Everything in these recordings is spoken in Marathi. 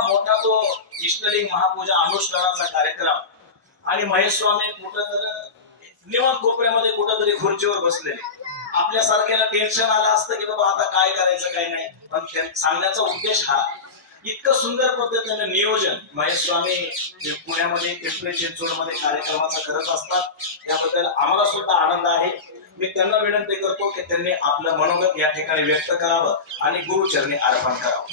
मोठा तो इष्टलिंग महापूजा अनुष्ठानाचा कार्यक्रम. आणि महेश स्वामी कुठं तर निवांत कोपऱ्यामध्ये कुठंतरी खुर्चीवर बसलेले. आपल्या सारख्याला टेन्शन आलं असतं की बाबा आता काय करायचं काय नाही. पण सांगण्याचा उद्देश हा. इतकं सुंदर पद्धतीने नियोजन महेश स्वामी जे पुण्यामध्ये पिंपरी चिंचवडमध्ये कार्यक्रमाचं करत असतात त्याबद्दल आम्हाला सुद्धा आनंद आहे. मी त्यांना विनंती करतो की त्यांनी आपलं मनोगत या ठिकाणी व्यक्त करावं आणि गुरुचरणी अर्पण करावं.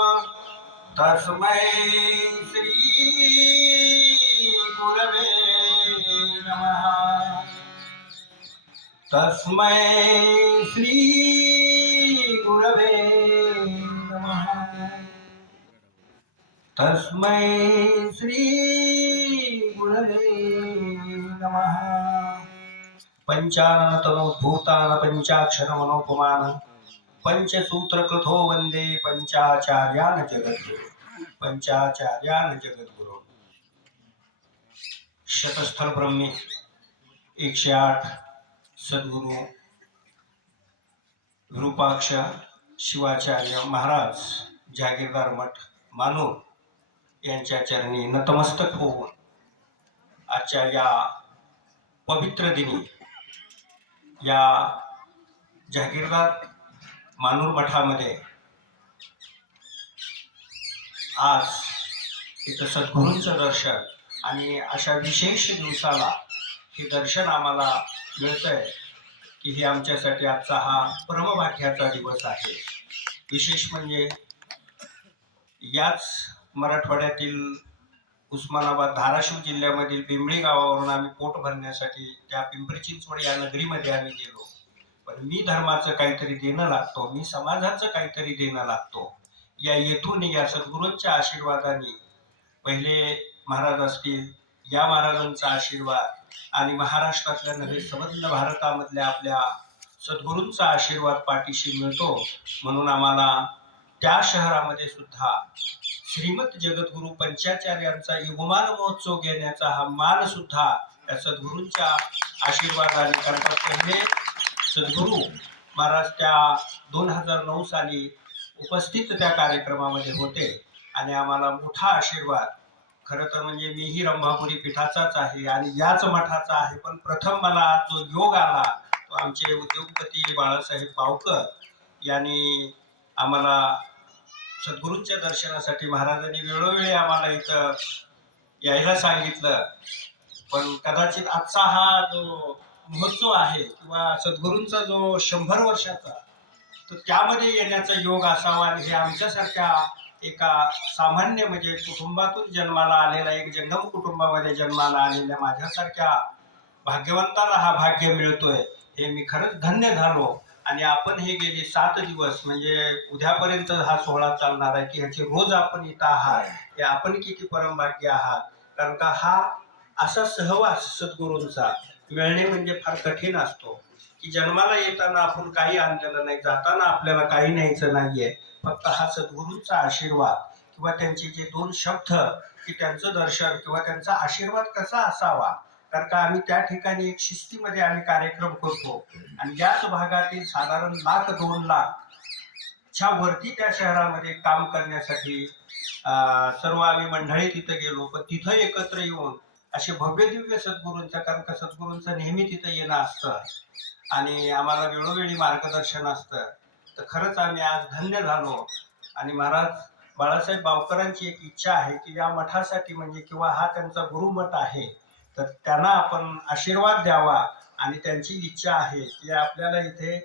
तस्मै श्री गुरवे नमः। तस्मै श्री गुरवे नमः। तस्मै श्री गुरवे नमः। पञ्चानतनो भूतान पञ्चाक्षरमनोपमान पंचसूत्र वन्दे पञ्चाचार्यान् जगद्गुरु पंचाचार्यान जगद्गुरु शतस्थल ब्रह्मी एकशे आठ सद्गुरु विरूपाक्ष शिवाचार्य महाराज जागीरदार मठ मानूर यांच्या चरणी नतमस्तक होऊन आजच्या या पवित्र दिनी या जागीरदार मानूर मठामध्ये आज इथं सद्गुरूंचं दर्शन आणि अशा विशेष दिवसाला हे दर्शन आम्हाला मिळतंय की हे आमच्यासाठी आजचा हा परमभाग्याचा दिवस आहे. विशेष म्हणजे याच मराठवाड्यातील उस्मानाबाद धाराशिव जिल्ह्यामधील पिंबळी गावावरून आम्ही पोट भरण्यासाठी त्या पिंपरी चिंचवड या नगरीमध्ये आम्ही गेलो. पण मी धर्माचं काहीतरी देणं लागतो मी समाजाचं काहीतरी देणं लागतो. या येथून या सद्गुरूंच्या आशीर्वादाने पहिले महाराज असतील या महाराजांचा आशीर्वाद आणि महाराष्ट्रातल्या नव्हे संबंध भारतामधल्या आपल्या सद्गुरूंचा आशीर्वाद पाठीशी मिळतो म्हणून आम्हाला त्या शहरामध्ये सुद्धा श्रीमत जगद्गुरु पंचाचार्यांचा युगमान महोत्सव घेण्याचा हा मान सुद्धा या सद्गुरूंच्या आशीर्वादाने करतात. पहिले सद्गुरू महाराज त्या दोन हजार नऊ साली उपस्थित त्या कार्यक्रमामध्ये होते. आणि आम्हाला मोठा आशीर्वाद. खरं तर म्हणजे मीही रंभापुरी पीठाचाच आहे आणि याच मठाचा आहे. पण प्रथम मला जो योग आला तो आमचे उद्योगपती बाळासाहेब बावकर यांनी आम्हाला सद्गुरूंच्या दर्शनासाठी महाराजांनी वेळोवेळी आम्हाला इथं यायला सांगितलं. पण कदाचित आजचा हा जो महोत्सव आहे किंवा सद्गुरूंचा जो शंभर वर्षाचा तर त्यामध्ये येण्याचा योग असावा आणि हे आमच्यासारख्या एका सामान्य म्हणजे कुटुंबातून जन्माला आलेला एक जंगम कुटुंबामध्ये जन्माला आलेल्या माझ्यासारख्या भाग्यवंताला हा भाग्य मिळतोय हे मी खरंच धन्य झालो. आणि आपण हे गेले सात दिवस म्हणजे उद्यापर्यंत हा सोहळा चालणार आहे की ह्याचे रोज आपण इथं आहात हे आपण किती परमभाग्य आहात. कारण का हा असा सहवास सद्गुरूंचा मिळणे म्हणजे फार कठीण असतो. की जन्माला येताना आपण काही आणलेलं नाही जाताना आपल्याला काही न्यायचं नाहीये. फक्त हा सद्गुरूंचा आशीर्वाद किंवा त्यांचे जे दोन शब्द की त्यांचं दर्शन किंवा त्यांचा आशीर्वाद कसा असावा? कारण का आम्ही त्या ठिकाणी एक शिस्तीमध्ये आम्ही कार्यक्रम करतो आणि याच भागातील साधारण लाख दोन लाख च्या वरती त्या शहरामध्ये काम करण्यासाठी सर्व आम्ही मंडळी तिथं गेलो. पण तिथं एकत्र येऊन असे भव्य दिव्य सद्गुरूंचं कारण का सद्गुरूंचं नेहमी तिथं येणं असतं. आणि आम्हाला वेळोवेळी मार्गदर्शन असतं. तर खरंच आम्ही आज धन्य झालो. आणि महाराज बाळासाहेब बावकरांची एक इच्छा आहे की या मठासाठी म्हणजे किंवा हा त्यांचा गुरुमठ आहे तर त्यांना आपण आशीर्वाद द्यावा. आणि त्यांची इच्छा आहे की आपल्याला इथे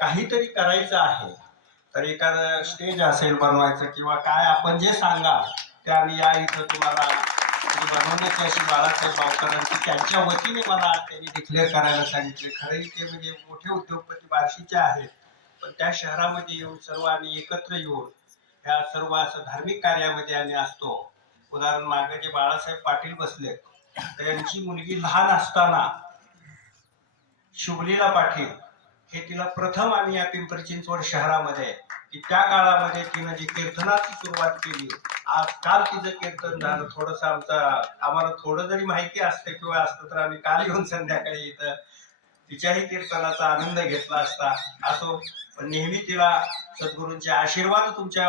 काहीतरी करायचं आहे. तर एखादं स्टेज असेल बनवायचं किंवा काय आपण जे सांगा ते आम्ही या इथं तुम्हाला म्हणजे बनवण्याची बाळासाहेब गावकरांची त्यांच्या वतीने मला त्यांनी डिक्लेअर करायला सांगितले. खरंही ते म्हणजे मोठे उद्योगपती बार्शीचे आहेत. पण त्या शहरामध्ये येऊन सर्व आम्ही एकत्र येऊन ह्या सर्व असं धार्मिक कार्यामध्ये आम्ही असतो. उदाहरण मागे जे बाळासाहेब पाटील बसले त्यांची मुलगी लहान असताना शुभलीला पाटील हे तिला प्रथम आम्ही या पिंपरी चिंचवड शहरामध्ये की त्या काळामध्ये तिनं जी कीर्तनाची सुरुवात केली आज काल तिचं कीर्तन झालं. थोडस आमचं आम्हाला थोडं जरी माहिती असतं किंवा असतं तर आम्ही काल येऊन संध्याकाळी इथं तिच्याही कीर्तनाचा आनंद घेतला असता. असो पण नेहमी तिला सद्गुरूंचे आशीर्वाद तुमच्या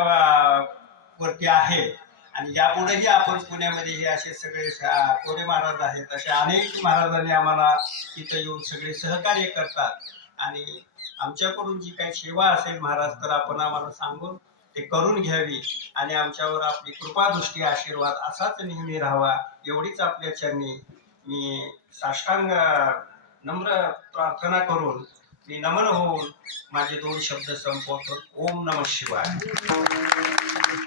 वरती आहे. आणि यापुढेही आपण पुण्यामध्ये हे असे सगळे शा- महाराज आहेत. असे अनेक महाराजांनी आम्हाला तिथं येऊन सगळे सहकार्य करतात. आणि आमच्याकडून जी काही सेवा असेल महाराज तर आपण आम्हाला सांगून ते करून घ्यावी आणि आमच्यावर आपली कृपादृष्टी आशीर्वाद असाच नेहमी राहावा एवढीच आपल्या चरणी मी साष्टांग नम्र प्रार्थना करून मी नमन होऊन माझे दोन शब्द संपवतो. ओम नम शिवाय.